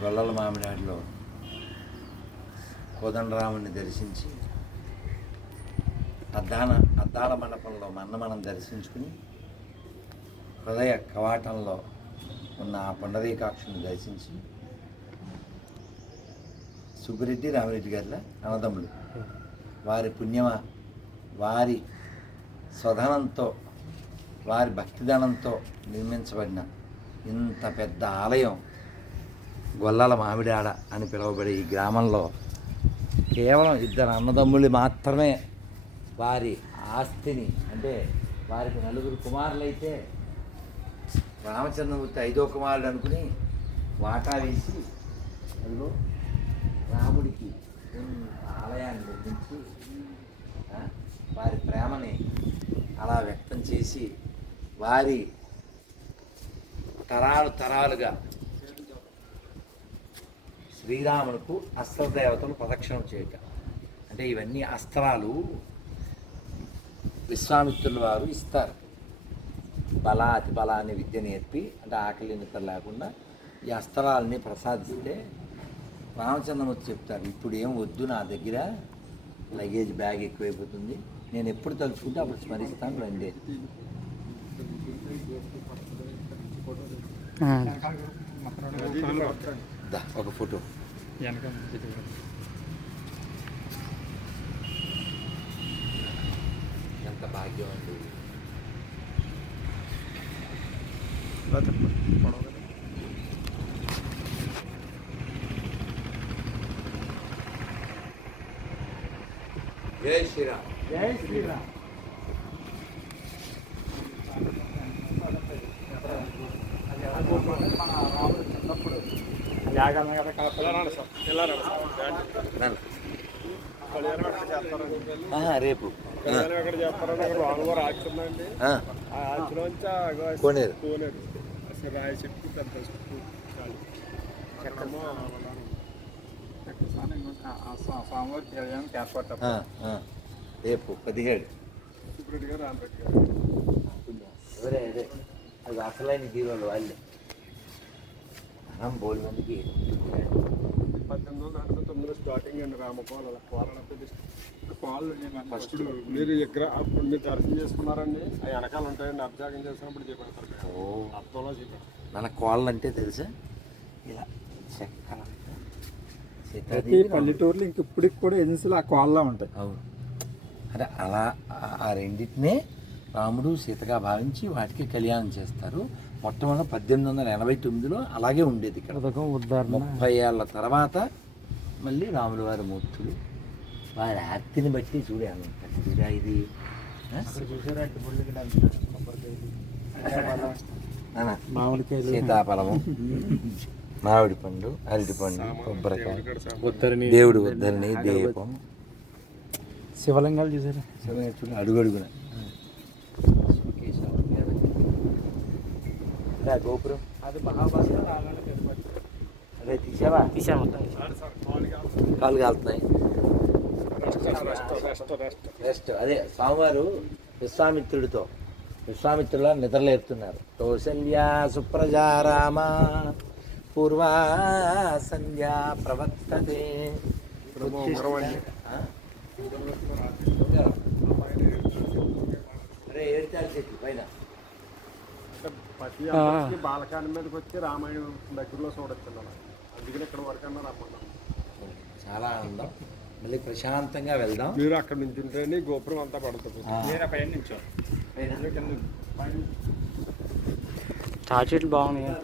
గొల్లల మామిడాడిలో కోదండరాముని దర్శించి అద్దాన అద్దాల మండపంలో మన్నమనం దర్శించుకుని హృదయ కవాటంలో ఉన్న ఆ పుండరీకాక్షుని దర్శించి సుబ్బిరెడ్డి రామిరెడ్డి గారిల అన్నదమ్ములు. వారి పుణ్యమ వారి స్వధనంతో వారి భక్తిదనంతో నిర్మించబడిన ఇంత పెద్ద ఆలయం గొల్లాల మామిడాడ అని పిలువబడే ఈ గ్రామంలో కేవలం ఇద్దరు అన్నదమ్ములు మాత్రమే వారి ఆస్తిని అంటే వారికి నలుగురు కుమారులైతే రామచంద్రమూర్తి ఐదో కుమారుడు అనుకుని వాటా వేసి అందులో రాముడికి ఆలయాన్ని నిర్మించి వారి ప్రేమని అలా వ్యక్తం చేసి వారి తరాలు తరాలుగా శ్రీరాములకు అస్త్రదేవతలు ప్రదక్షిణం చేయటం. అంటే ఇవన్నీ అస్త్రాలు విశ్వామిత్రుల వారు ఇస్తారు. బల అతి బలాన్ని విద్య నేర్పి అంటే ఆకలి నిద్ర లేకుండా ఈ అస్త్రాలని ప్రసాదిస్తే రామచంద్రమూర్తి చెప్తారు ఇప్పుడు ఏం వద్దు నా దగ్గర లగేజ్ బ్యాగ్ ఎక్కువైపోతుంది. నేను ఎప్పుడు తలుచుకుంటే అప్పుడు స్మరిస్తాను రండి. దా ఒక ఫోటో ఎంత భాగ్యం అండి జై శ్రీరామ్ జై శ్రీరామ్ యాగం చేస్తారండి ఆహా, రేపు. కోనేరు. రేపు పదిహేడు. అసలైన హీరోలు వాళ్ళే. బోల్ మందికి. పద్దెనిమిది వందల ఎనభై తొమ్మిదిలో స్టార్టింగ్ అండి రామకోల కోల కోళ్ళు ఫస్ట్ మీరు ఇక్కడ అప్పుడు మీరు దర్శనం చేసుకున్నారండి? ఆ వెనకాల ఉంటాయండి అభిషేకం చేసినప్పుడు చెప్పారు ఓ. అర్థంలో చెప్పారు మన కోళ్ళు అంటే తెలుసా? ఇలా చెక్క ప్రతి పల్లెటూరులో ఇంక ఇప్పటికి కూడా ఎజెన్సీలు ఆ కోళ్ళ ఉంటాయి. అవును. అంటే అలా ఆ రెండింటినే రాముడు సీతగా భావించి వాటికి కళ్యాణం చేస్తారు. మొట్టమొదటి పద్దెనిమిది వందల ఎనభై తొమ్మిదిలో అలాగే ఉండేది ఇక్కడ. ముప్పై ఏళ్ళ తర్వాత మళ్ళీ రాముల వారి మూర్తులు. వారి ఆర్తిని బట్టి చూడే చూడా ఇది. సీతాఫలము మామిడి పండు అరటి పండు కొబ్బరికాయ దేవుడు ఉద్ధరణి దీపం. శివలింగాలు చూసారా? చూడు అడుగడుగున. అదే ఆ గోపురం? అది మహాభారత అదే తీసావా? తీసా మొత్తం కాలు కాలుతున్నాయి. రెస్ట్ అదే స్వామివారు విశ్వామిత్రుడితో విశ్వామిత్రుల నిద్రలేపుతున్నారు కౌసల్య సుప్రజారామ పూర్వా సంధ్యా ప్రవర్తతే? అరే ఏడుతాడు చెట్టు పైన. ప్రతి అబ్బాయికి బాలకాండ మీదకి వచ్చి రామాయణం దగ్గరలో చూడొచ్చు అందుకని ఇక్కడ వరకు అన్నా రమ్మన్నాం చాలా ఆనందం. మళ్ళీ ప్రశాంతంగా వెళ్దాం. మీరు అక్కడ నుంచి ఉంటేనే గోపురం అంతా పడుతుంది. ఆ. పైన నుంచో. పైన. తాచెట్లు బాగున్నాయి.